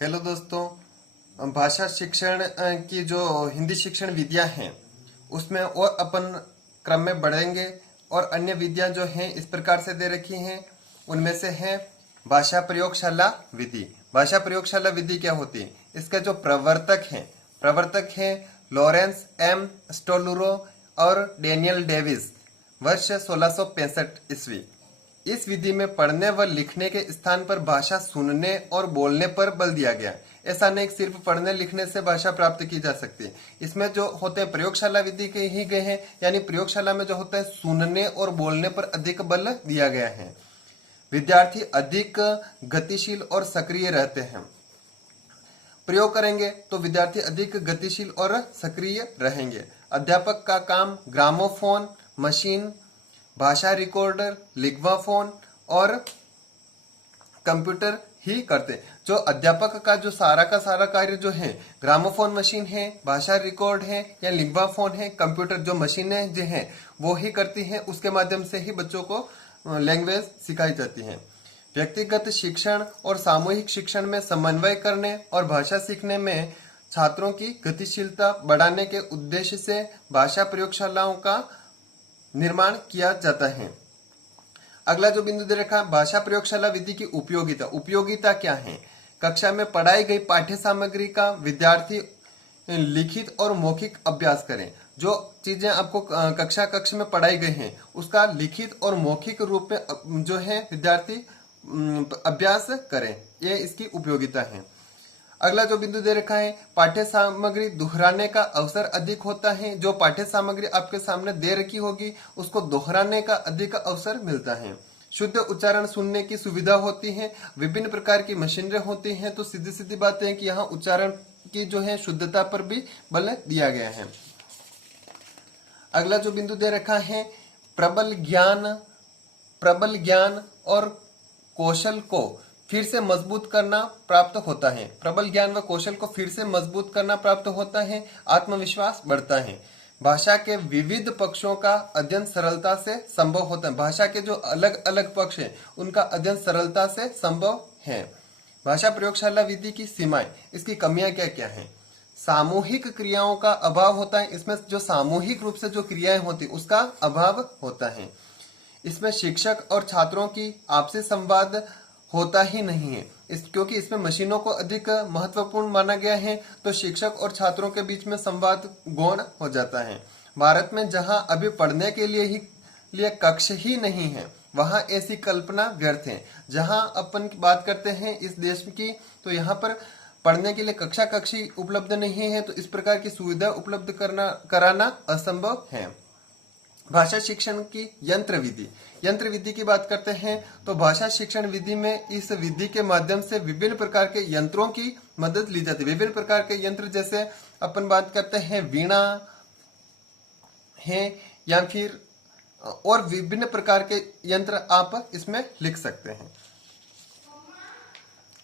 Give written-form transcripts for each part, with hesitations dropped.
Hello दोस्तों, भाषा शिक्षण की जो हिंदी शिक्षण विधियां हैं उसमें और अपन क्रम में बढ़ेंगे। और अन्य विधियां जो हैं इस प्रकार से दे रखी हैं, उनमें से है भाषा प्रयोगशाला विधि। भाषा प्रयोगशाला विधि क्या होती है? इसके जो प्रवर्तक हैं लॉरेंस एम स्टोलुरो और डेनियल डेविस, वर्ष 1665 ईस्वी। इस विधि में पढ़ने व लिखने के स्थान पर भाषा सुनने और बोलने पर बल दिया गया। ऐसा नहीं सिर्फ पढ़ने लिखने से भाषा प्राप्त की जा सकती है। इसमें जो होते हैं प्रयोगशाला विधि के ही गए हैं, यानी प्रयोगशाला में जो होता है सुनने और बोलने पर अधिक बल दिया गया है। विद्यार्थी अधिक गतिशील और सक्रिय रहते हैं। प्रयोग करेंगे तो विद्यार्थी अधिक गतिशील और सक्रिय रहेंगे। अध्यापक का काम ग्रामोफोन मशीन, भाषा रिकॉर्डर, लिग्वाफोन और कंप्यूटर ही करते। जो अध्यापक का जो सारा का सारा कार्य जो है, ग्रामोफोन मशीन है, भाषा रिकॉर्ड है या लिग्वाफोन है, कंप्यूटर जो मशीनें जो हैं वो ही करती हैं। उसके माध्यम से ही बच्चों को लैंग्वेज सिखाई जाती है। व्यक्तिगत शिक्षण और सामूहिक शिक्षण में समन्वय करने और भाषा सीखने में छात्रों की गतिशीलता बढ़ाने के उद्देश्य से भाषा प्रयोगशालाओं का निर्माण किया जाता है। अगला जो बिंदु दे रखा है, भाषा प्रयोगशाला विधि की उपयोगिता क्या है? कक्षा में पढ़ाई गई पाठ्य सामग्री का विद्यार्थी लिखित और मौखिक अभ्यास करें। जो चीजें आपको कक्ष में पढ़ाई गई हैं उसका लिखित और मौखिक रूप में जो है विद्यार्थी अभ्यास करें, ये इसकी उपयोगिता है। अगला जो बिंदु दे रखा है, पाठ्य सामग्री दोहराने का अवसर अधिक होता है। जो पाठ्य सामग्री आपके सामने दे रखी होगी उसको दोहराने का अधिक अवसर मिलता है। शुद्ध उच्चारण सुनने की सुविधा होती है। विभिन्न प्रकार की मशीनरी होती हैं, तो सीधी सीधी बात है कि यहाँ उच्चारण की जो है शुद्धता पर भी बल दिया गया है। अगला जो बिंदु दे रखा है, प्रबल ज्ञान और कौशल को फिर से मजबूत करना प्राप्त होता है। प्रबल ज्ञान व कौशल को फिर से मजबूत करना प्राप्त होता है। आत्मविश्वास बढ़ता है। भाषा के विविध पक्षों का अध्ययन सरलता से संभव होता है। भाषा के जो अलग अलग पक्ष हैं उनका अध्ययन सरलता से संभव है। भाषा प्रयोगशाला विधि की सीमाएं, इसकी कमियां क्या क्या हैं? सामूहिक क्रियाओं का अभाव होता है। इसमें जो सामूहिक रूप से जो क्रियाएं होती उसका अभाव होता है। इसमें शिक्षक और छात्रों की आपसी संवाद होता ही नहीं है। क्योंकि इसमें मशीनों को अधिक महत्वपूर्ण माना गया है, तो शिक्षक और छात्रों के बीच में संवाद गौण हो जाता है। भारत में जहां अभी पढ़ने के लिए कक्ष ही नहीं है, वहां ऐसी कल्पना व्यर्थ है। जहां अपन बात करते हैं इस देश की, तो यहाँ पर पढ़ने के लिए कक्षी उपलब्ध नहीं है, तो इस प्रकार की सुविधा उपलब्ध कराना असंभव है। भाषा शिक्षण की यंत्र विधि की बात करते हैं, तो भाषा शिक्षण विधि में इस विधि के माध्यम से विभिन्न प्रकार के यंत्रों की मदद ली जाती है। विभिन्न प्रकार के यंत्र जैसे अपन बात करते हैं वीणा है या फिर और विभिन्न प्रकार के यंत्र आप इसमें लिख सकते हैं।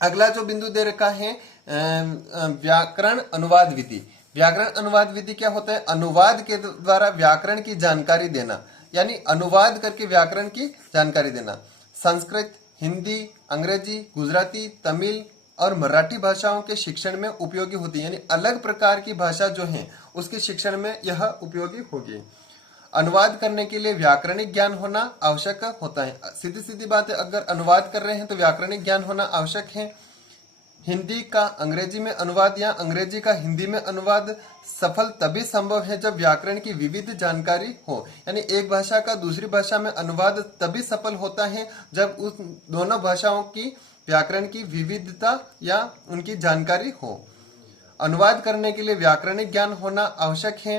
अगला जो बिंदु दे रखा है, व्याकरण अनुवाद विधि। व्याकरण अनुवाद विधि क्या होता है? अनुवाद के द्वारा व्याकरण की जानकारी देना, यानी अनुवाद करके व्याकरण की जानकारी देना। संस्कृत, हिंदी, अंग्रेजी, गुजराती, तमिल और मराठी भाषाओं के शिक्षण में उपयोगी होती है। यानी अलग प्रकार की भाषा जो है उसके शिक्षण में यह उपयोगी होगी। अनुवाद करने के लिए व्याकरणिक ज्ञान होना आवश्यक होता है। सीधी सीधी बात है, अगर अनुवाद कर रहे हैं तो व्याकरणिक ज्ञान होना आवश्यक है। हिंदी का अंग्रेजी में अनुवाद या अंग्रेजी का हिंदी में अनुवाद सफल तभी संभव है जब व्याकरण की विविध जानकारी हो। यानी एक भाषा का दूसरी भाषा में अनुवाद तभी सफल होता है जब उस दोनों भाषाओं की व्याकरण की विविधता या उनकी जानकारी हो। अनुवाद करने के लिए व्याकरणिक ज्ञान होना आवश्यक है।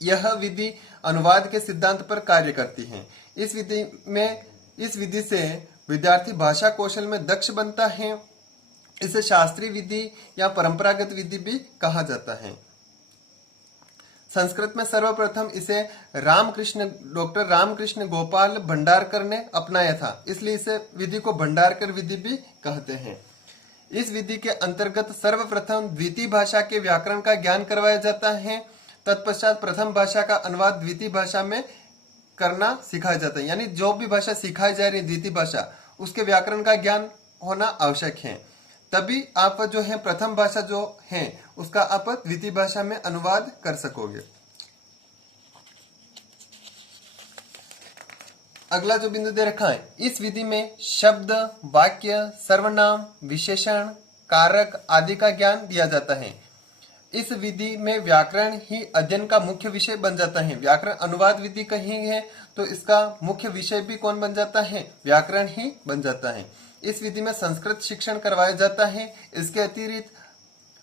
यह विधि अनुवाद के सिद्धांत पर कार्य करती है। इस विधि से विद्यार्थी भाषा कौशल में दक्ष बनता है। इसे शास्त्रीय विधि या परंपरागत विधि भी कहा जाता है। संस्कृत में सर्वप्रथम इसे डॉक्टर रामकृष्ण गोपाल भंडारकर ने अपनाया था, इसलिए इसे विधि को भंडारकर विधि भी कहते हैं। इस विधि के अंतर्गत सर्वप्रथम द्वितीय भाषा के व्याकरण का ज्ञान करवाया जाता है। तत्पश्चात प्रथम भाषा का अनुवाद द्वितीय भाषा में करना सिखाया जाता है। यानी जो भी भाषा सिखाई जा रही है द्वितीय भाषा, उसके व्याकरण का ज्ञान होना आवश्यक है। तभी आप जो है प्रथम भाषा जो है उसका आप द्वितीय भाषा में अनुवाद कर सकोगे। अगला जो बिंदु दे रखा है, इस विधि में शब्द, वाक्य, सर्वनाम, विशेषण, कारक आदि का ज्ञान दिया जाता है। इस विधि में व्याकरण ही अध्ययन का मुख्य विषय बन जाता है। व्याकरण अनुवाद विधि कहीं है तो इसका मुख्य विषय भी कौन बन जाता है? व्याकरण ही बन जाता है। इस विधि में संस्कृत शिक्षण करवाया जाता है। इसके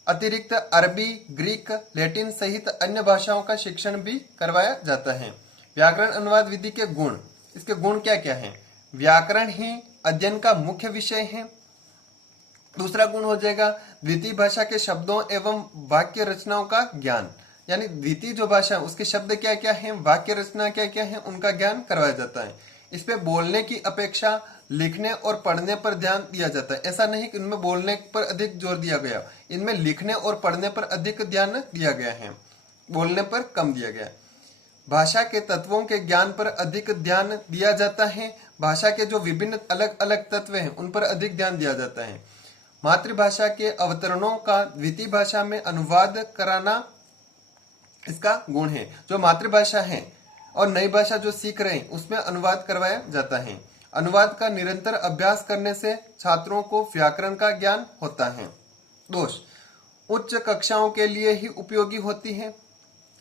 अतिरिक्त अरबी, ग्रीक, लैटिन सहित अन्य भाषाओं का शिक्षण भी करवाया जाता है। व्याकरण अनुवाद विधि के गुण, इसके गुण क्या क्या हैं? व्याकरण ही अध्ययन का मुख्य विषय है। दूसरा गुण हो जाएगा द्वितीय भाषा के शब्दों एवं वाक्य रचनाओं का ज्ञान, यानी द्वितीय जो भाषा है उसके शब्द क्या क्या हैं, वाक्य रचना क्या क्या है, उनका ज्ञान करवाया जाता है। इस पे बोलने की अपेक्षा लिखने और पढ़ने पर ध्यान दिया जाता है। ऐसा नहीं कि इनमें बोलने पर अधिक जोर दिया गया, इनमें लिखने और पढ़ने पर अधिक ध्यान दिया गया है, बोलने पर कम दिया गया है। भाषा के तत्वों के ज्ञान पर अधिक ध्यान दिया जाता है। भाषा के जो विभिन्न अलग अलग तत्व हैं उन पर अधिक ध्यान दिया जाता है। मातृभाषा के अवतरणों का द्वितीय भाषा में अनुवाद कराना इसका गुण है। जो मातृभाषा है और नई भाषा जो सीख रहे हैं उसमें अनुवाद करवाया जाता है। अनुवाद का निरंतर अभ्यास करने से छात्रों को व्याकरण का ज्ञान होता है। दोष, उच्च कक्षाओं के लिए ही उपयोगी होती है,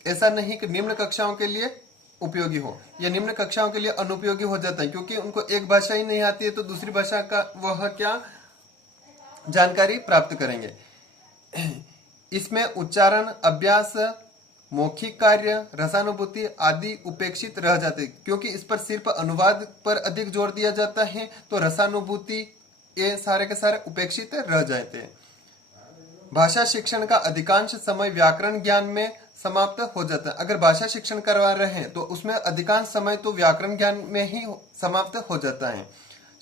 ऐसा नहीं कि निम्न कक्षाओं के लिए उपयोगी हो। यह निम्न कक्षाओं के लिए अनुपयोगी हो जाता है, क्योंकि उनको एक भाषा ही नहीं आती है तो दूसरी भाषा का वह क्या जानकारी प्राप्त करेंगे। इसमें उच्चारण, अभ्यास, मौखिक कार्य, रसानुभूति आदि उपेक्षित रह जाते हैं, क्योंकि इस पर सिर्फ अनुवाद पर अधिक जोर दिया जाता है तो रसानुभूति ये सारे के सारे उपेक्षित रह जाते हैं। भाषा शिक्षण का अधिकांश समय व्याकरण ज्ञान में समाप्त हो जाता है। अगर भाषा शिक्षण करवा रहे हैं तो उसमें अधिकांश समय तो व्याकरण ज्ञान में ही समाप्त हो जाता है।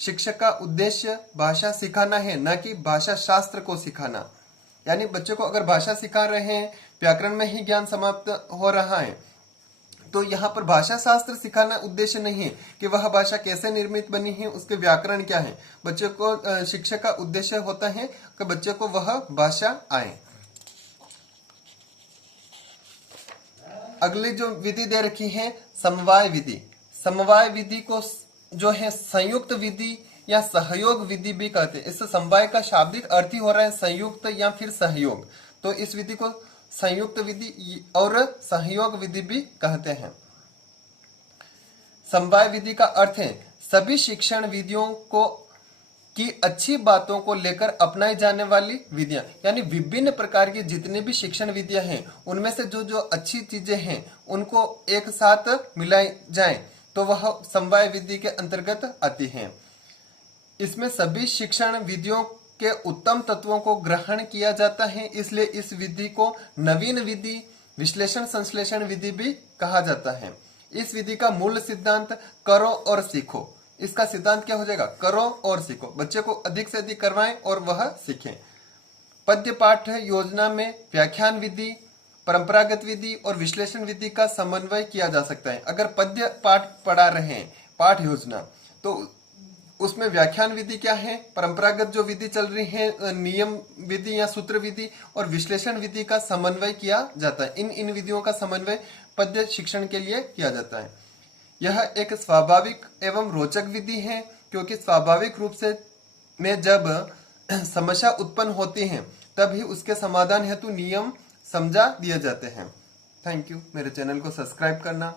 शिक्षक का उद्देश्य भाषा सिखाना है, न कि भाषा शास्त्र को सिखाना। यानी बच्चे को अगर भाषा सिखा रहे हैं, व्याकरण में ही ज्ञान समाप्त हो रहा है, तो यहाँ पर भाषा शास्त्र सिखाना उद्देश्य नहीं है कि वह भाषा कैसे निर्मित बनी है, उसके व्याकरण क्या है। बच्चे को शिक्षक का उद्देश्य होता है कि बच्चे को वह भाषा आए। अगली जो विधि दे रखी है समवाय विधि। समवाय विधि को जो है संयुक्त विधि या सहयोग विधि भी कहते हैं। इस समवाय का शाब्दिक अर्थ ही हो रहा है संयुक्त या फिर सहयोग, तो इस विधि को संयुक्त विधि और सहयोग विधि भी कहते हैं। समवाय विधि का अर्थ है सभी शिक्षण विधियों को की अच्छी बातों को लेकर अपनाई जाने वाली विधियां, यानी विभिन्न प्रकार की जितनी भी शिक्षण विधियां हैं उनमें से जो जो अच्छी चीजें हैं उनको एक साथ मिलाई जाएं तो वह समवाय विधि के अंतर्गत आती हैं। इसमें सभी शिक्षण विधियों के उत्तम तत्वों को ग्रहण किया जाता है, इसलिए इस विधि को नवीन विधि, विश्लेषण संश्लेषण विधि भी कहा जाता है। इस विधि का मूल सिद्धांत करो और सीखो। इसका सिद्धांत क्या हो जाएगा? करो और सीखो। बच्चे को अधिक से अधिक करवाएं और वह सीखें। पद्य पाठ योजना में व्याख्यान विधि, परंपरागत विधि और विश्लेषण विधि का समन्वय किया जा सकता है। अगर पद्य पाठ पढ़ा रहे हैं, पाठ योजना, तो उसमें व्याख्यान विधि क्या है, परंपरागत जो विधि चल रही है नियम विधि या सूत्र विधि, और विश्लेषण विधि का समन्वय किया जाता है। इन विधियों का समन्वय पद्य शिक्षण के लिए किया जाता है। यह एक स्वाभाविक एवं रोचक विधि है, क्योंकि स्वाभाविक रूप से में जब समस्या उत्पन्न होती है तभी उसके समाधान हेतु नियम समझा दिए जाते हैं। Thank you. मेरे चैनल को सब्सक्राइब करना।